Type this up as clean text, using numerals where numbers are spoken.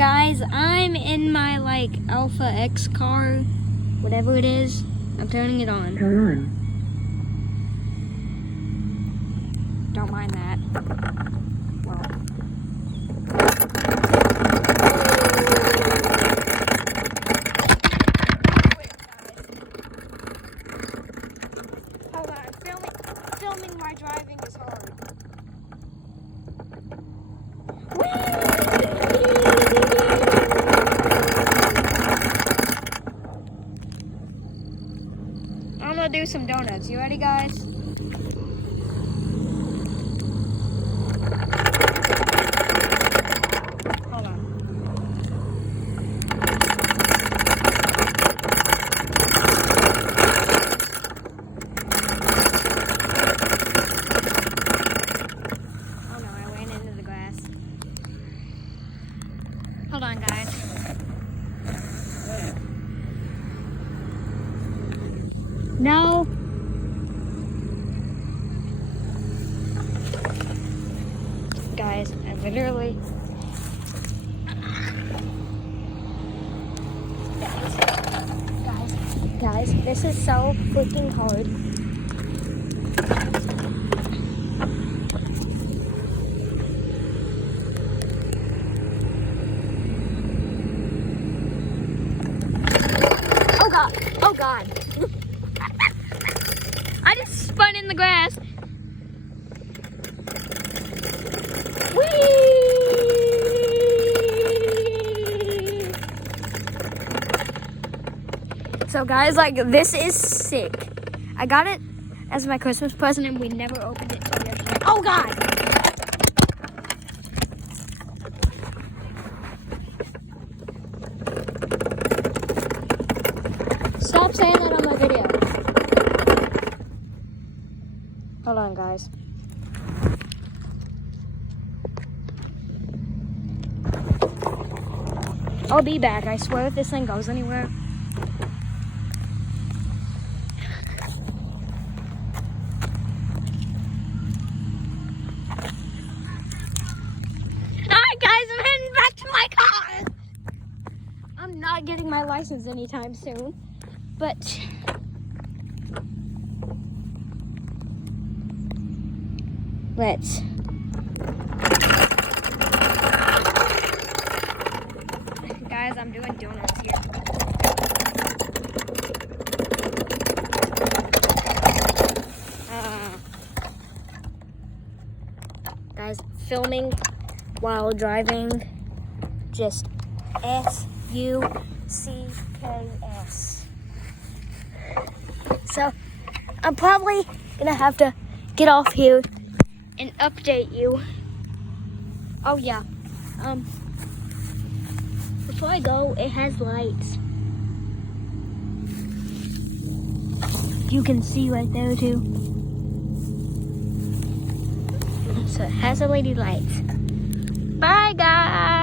Guys, I'm in my like Alpha X car, whatever it is. I'm turning it on. Turn on. Don't mind that. Well. Hold on, filming my driving is hard. I'm gonna do some donuts. You ready, guys? Hold on. Oh no, I ran into the grass. Hold on, guys. No. Guys, I literally... Guys, this is so freaking hard. Oh God, oh God. I just spun in the grass. Whee! So guys, like, this is sick. I got it as my Christmas present and we never opened it till yesterday. Oh God! Stop saying that on my video. Hold on, guys. I'll be back, I swear, if this thing goes anywhere. Alright, guys, I'm heading back to my car. I'm not getting my license anytime soon, but... let's... Guys, I'm doing donuts here. Guys, filming while driving, just SUCKS. So, I'm probably gonna have to get off here and update you. Oh yeah, before I go, it has lights. You can see right there too. So it has LED lights. Bye guys!